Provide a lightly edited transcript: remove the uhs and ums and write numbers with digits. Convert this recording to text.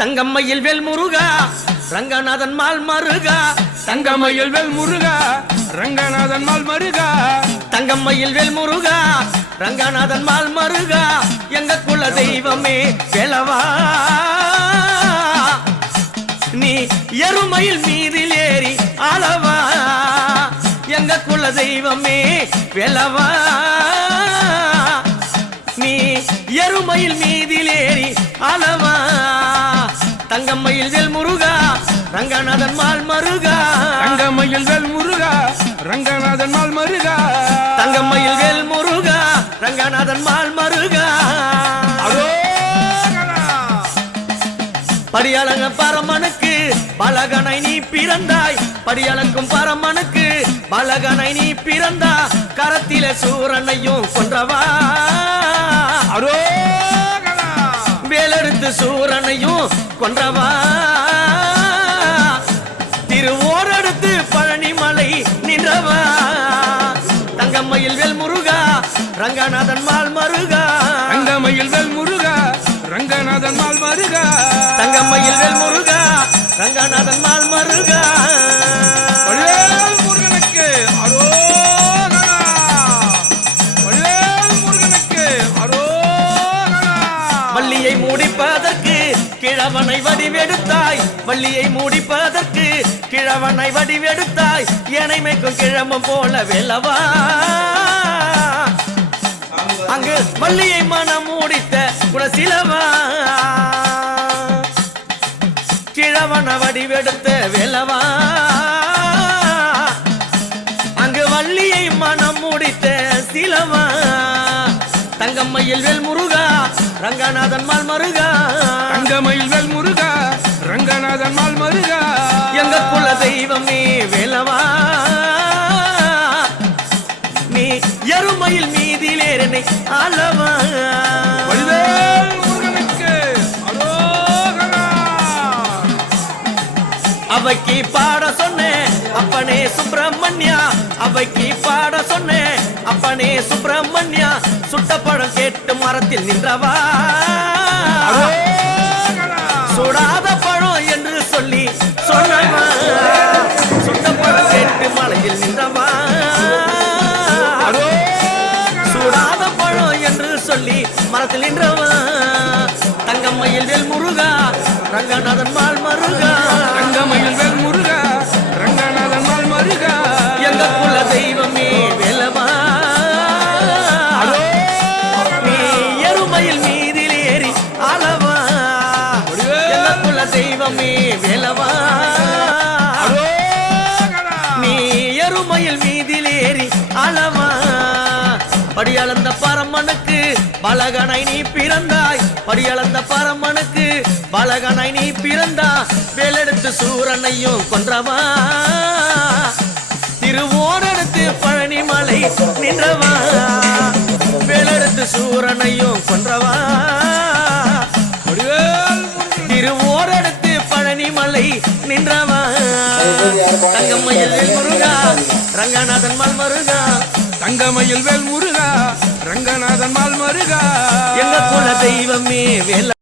தங்கம்மையில் வேல் முருகா Ranganathan mall மருகா. தங்கம்மையில் வேல் முருகா Ranganathan mall மருகா. தங்கம்மையில் வேல் முருகா Ranganathan mall மருகா. எங்க குல தெய்வமே வேலவா, நீ எருமையில் மீதில் ஏறி ஆளவா. எங்க குல தெய்வமே வேலவா, நீ எருமையில் மீதில் ஏறி ஆளவா. தங்கம்மையில் வேல் முருகா ரங்கநாதன் மால் மருகா. தங்கம்மையில் வேல் முருகா ரங்கநாதன் மால் மருகா. தங்கம்மையில் வேல் முருகா ரங்கநாதன் மால் மருகா. படியாளங்க பரமனுக்கு பலகனை நீ பிறந்தாய். படியாளக்கும் பரமனுக்கு பலகனை நீ பிறந்தா. கரத்தில சூரனையும் கொன்றவா, வேலெடுத்து சூரனையும் கொன்றவா. திருவோரெடுத்து பழனிமலை நின்றவா. தங்கம்மையில் வேல் முருகா ரங்கநாதன் மால் மருகா. தங்கம்மையில் வேல் முருகா ரங்கநாதன் மால் மருகா. தங்கம்மையில் வேல் முருகா ரங்கநாதன் மால் மருகா. முருகனுக்கு அரோகரா, முருகனுக்கு அரோகரா. வள்ளியை மூடிப்பதற்கு கிழவனை வடிவெடுத்தாய். வள்ளியை மூடிப்பதற்கு கிழவனை வடிவெடுத்தாய். ஏனைமைக்கும் கிழமும் போல வேலவா, அங்கு வள்ளியை மனம் மூடித்த குணசிலவா. கிழவன வடிவெடுத்த வேலவா, அங்கு வள்ளியை மனம் மூடித்த சிலவா. தங்கம்மையில் வேல் முருகா ரங்கநாதன் மால் மருகா. தங்கம்மையில் வேல் முருகா ரங்கநாதன் மால் மருகா. எங்க குல தெய்வமே வேலவா, நீ எருமையில் மீதிலேறனை ஆளவா. முருகனுக்கு அரோகரா. அவைக்கு பாட சொன்னேன் அப்பனே சுப்பிரமணியா. அவைக்கு பாட சொன்னேன் அப்பனே சுப்பிரமணியா. சுட்ட பழம் கேட்டு மரத்தில் நின்றவா, சுடாத பழம் என்று சொல்லி சொன்னவா. சுட்ட பழம் கேட்டு மலையில் நின்றவா, சுடாத பழம் என்று சொல்லி மரத்தில் நின்றவா. தங்கம்மையில் வேல் முருகா ரங்கநாதன் மால் மருகா. தங்கம்மையில் வேல் முருகா ரங்கநாதன் மால் மருகா. எங்க குல தெய்வமே வேலவா, நீ எருமையில் மீதில் ஏறி ஆளவா. எங்க குல தெய்வமே வேலவா, நீ எருமையில் மீதில் ஏறி ஆளவா. படியளந்த பரமனுக்கு பலகனை நீ பிறந்தாய். படியளந்த பரமனுக்கு பலகனை நீ பிறந்தா. வேலெடுத்து சூரனையும் கொன்றவா, திருவோரெடுத்து பழனிமலை நின்றவா. வேலெடுத்து சூரனையும் கொன்றவா, திருவோரெடுத்து பழனிமலை நின்றவா. தங்கம்மையில் வேல் முருகா ரங்கநாதன் மால் மருகா. தங்கம்மையில் வேல் முருகா ரங்கநாதன் மால் மருகா. எங்க குல தெய்வமே வேல